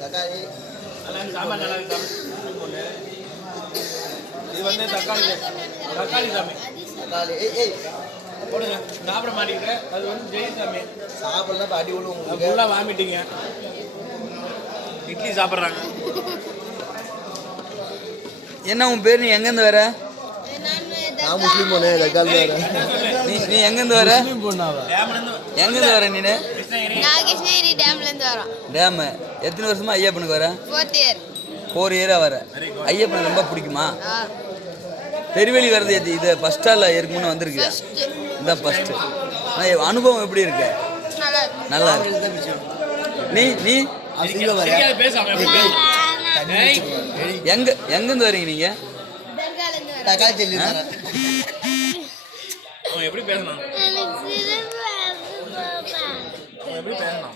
தக்காளி சாம்பார் நல்லா இருக்கு. இது வந்து தக்காளி சாமி தக்காளி போடுங்க. சாப்பிட மாட்டேங்கிற அது வந்து ஜெய் சாமி சாப்பிடலாம் அடி விழுவும் உங்களுக்கு. ஃபுல்லாக வாமிட்டிங்க. இட்லி சாப்பிட்றாங்க. என்ன உன் பேர்? நீ எங்கேருந்து வர? நான் முஸ்லீம் பொண்ணு தக்காளி வர. நீ எங்கேருந்து வர? எங்கேருந்து வர நீ? நான் கிருஷ்ணகிரி டேம்லேருந்து வரோம். டேமு. எத்தனை வருஷமா ஐயப்பனுக்கு வர? 4th year. 4 இயரா வர. ஐயப்பனை ரொம்ப பிடிக்குமா? பெருவெளி வர்றது இது ஃபர்ஸ்டா இல்லை இருக்குன்னு வந்திருக்கு? இதான் ஃபர்ஸ்ட். அனுபவம் எப்படி இருக்கு? நல்லா இருக்கு. நீ நீ எங்கேருந்து வரீங்க நீங்க? தக்காளி செல்லி எப்படி பேசணும்? எப்படி பேசணும்?